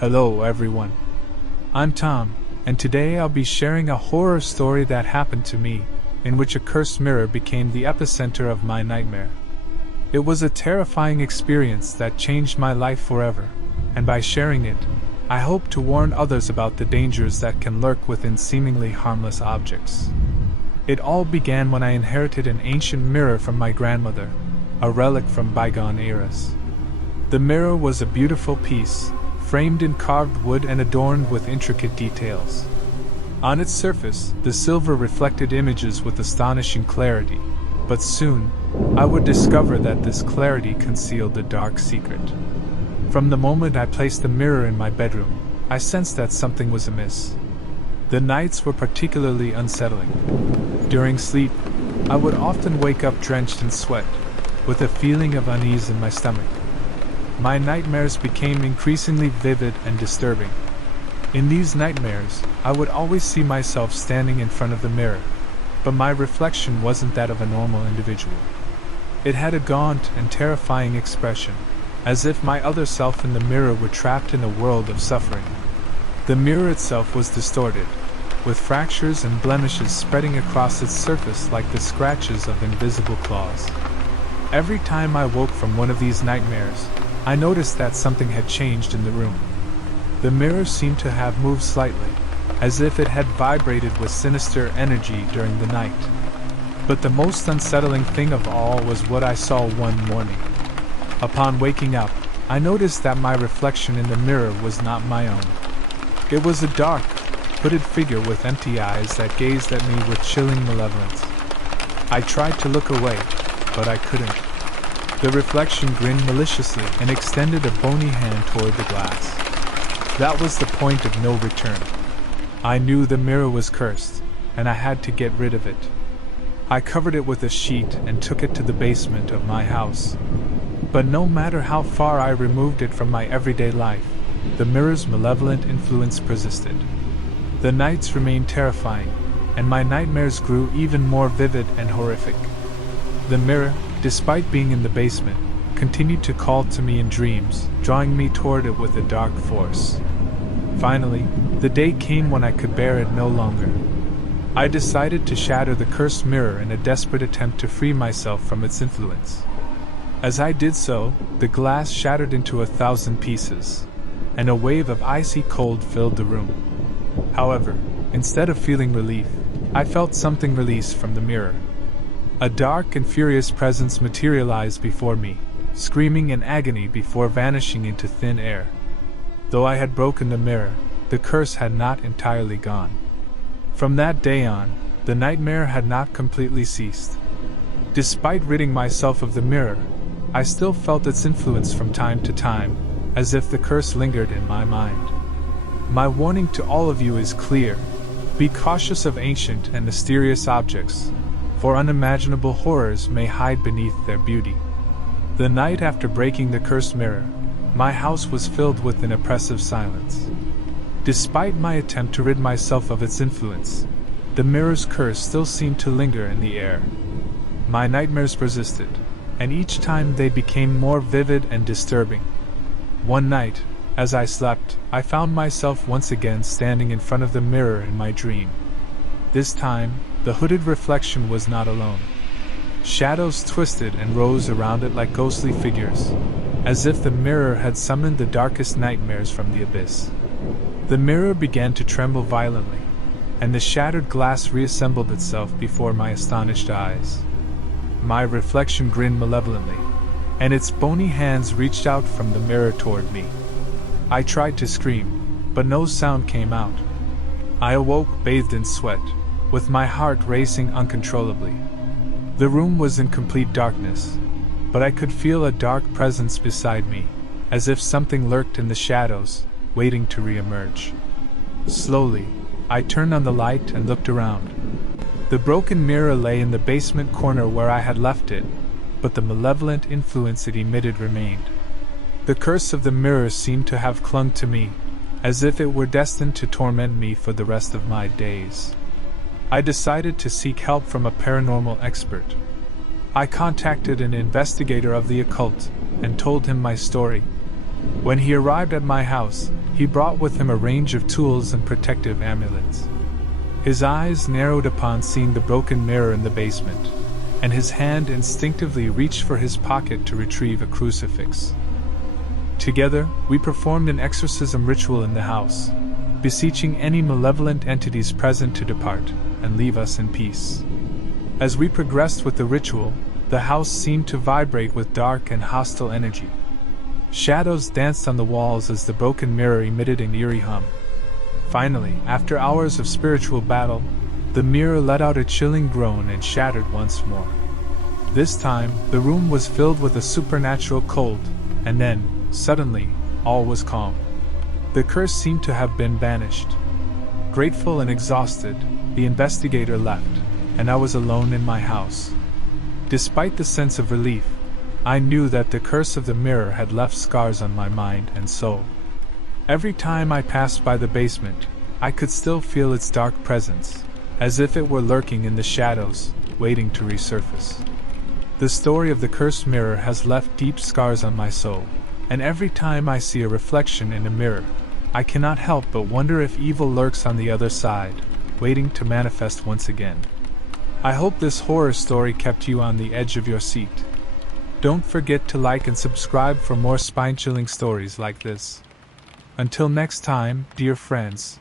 Hello everyone. I'm Tom, and today I'll be sharing a horror story that happened to me, in which a cursed mirror became the epicenter of my nightmare. It was a terrifying experience that changed my life forever, and by sharing it, I hope to warn others about the dangers that can lurk within seemingly harmless objects. It all began when I inherited an ancient mirror from my grandmother, a relic from bygone eras. The mirror was a beautiful piece, framed in carved wood and adorned with intricate details. On its surface, the silver reflected images with astonishing clarity, but soon, I would discover that this clarity concealed a dark secret. From the moment I placed the mirror in my bedroom, I sensed that something was amiss. The nights were particularly unsettling. During sleep, I would often wake up drenched in sweat, with a feeling of unease in my stomach. My nightmares became increasingly vivid and disturbing. In these nightmares, I would always see myself standing in front of the mirror, but my reflection wasn't that of a normal individual. It had a gaunt and terrifying expression, as if my other self in the mirror were trapped in a world of suffering. The mirror itself was distorted, with fractures and blemishes spreading across its surface like the scratches of invisible claws. Every time I woke from one of these nightmares, I noticed that something had changed in the room. The mirror seemed to have moved slightly, as if it had vibrated with sinister energy during the night. But the most unsettling thing of all was what I saw one morning. Upon waking up, I noticed that my reflection in the mirror was not my own. It was a dark, hooded figure with empty eyes that gazed at me with chilling malevolence. I tried to look away, but I couldn't. The reflection grinned maliciously and extended a bony hand toward the glass. That was the point of no return. I knew the mirror was cursed, and I had to get rid of it. I covered it with a sheet and took it to the basement of my house. But no matter how far I removed it from my everyday life, the mirror's malevolent influence persisted. The nights remained terrifying, and my nightmares grew even more vivid and horrific. The mirror, despite being in the basement, continued to call to me in dreams, drawing me toward it with a dark force. Finally, the day came when I could bear it no longer. I decided to shatter the cursed mirror in a desperate attempt to free myself from its influence. As I did so, the glass shattered into 1,000 pieces, and a wave of icy cold filled the room. However, instead of feeling relief, I felt something release from the mirror. A dark and furious presence materialized before me, screaming in agony before vanishing into thin air. Though I had broken the mirror, the curse had not entirely gone. From that day on, the nightmare had not completely ceased. Despite ridding myself of the mirror, I still felt its influence from time to time, as if the curse lingered in my mind. My warning to all of you is clear: be cautious of ancient and mysterious objects, for unimaginable horrors may hide beneath their beauty. The night after breaking the cursed mirror, my house was filled with an oppressive silence. Despite my attempt to rid myself of its influence, the mirror's curse still seemed to linger in the air. My nightmares persisted, and each time they became more vivid and disturbing. One night, as I slept, I found myself once again standing in front of the mirror in my dream. This time, the hooded reflection was not alone. Shadows twisted and rose around it like ghostly figures, as if the mirror had summoned the darkest nightmares from the abyss. The mirror began to tremble violently, and the shattered glass reassembled itself before my astonished eyes. My reflection grinned malevolently, and its bony hands reached out from the mirror toward me. I tried to scream, but no sound came out. I awoke bathed in sweat, with my heart racing uncontrollably. The room was in complete darkness, but I could feel a dark presence beside me, as if something lurked in the shadows, waiting to re-emerge. Slowly, I turned on the light and looked around. The broken mirror lay in the basement corner where I had left it, but the malevolent influence it emitted remained. The curse of the mirror seemed to have clung to me, as if it were destined to torment me for the rest of my days. I decided to seek help from a paranormal expert. I contacted an investigator of the occult and told him my story. When he arrived at my house, He brought with him a range of tools and protective amulets. His eyes narrowed upon seeing the broken mirror in the basement, and his hand instinctively reached for his pocket to retrieve a crucifix. Together, we performed an exorcism ritual in the house, beseeching any malevolent entities present to depart and leave us in peace. As we progressed with the ritual, the house seemed to vibrate with dark and hostile energy. Shadows danced on the walls as the broken mirror emitted an eerie hum. Finally, after hours of spiritual battle, the mirror let out a chilling groan and shattered once more. This time, the room was filled with a supernatural cold, and then, suddenly, all was calm. The curse seemed to have been banished. Grateful and exhausted, the investigator left, and I was alone in my house. Despite the sense of relief, I knew that the curse of the mirror had left scars on my mind and soul. Every time I passed by the basement, I could still feel its dark presence, as if it were lurking in the shadows, waiting to resurface. The story of the cursed mirror has left deep scars on my soul, and every time I see a reflection in a mirror, I cannot help but wonder if evil lurks on the other side, waiting to manifest once again. I hope this horror story kept you on the edge of your seat. Don't forget to like and subscribe for more spine-chilling stories like this. Until next time, dear friends.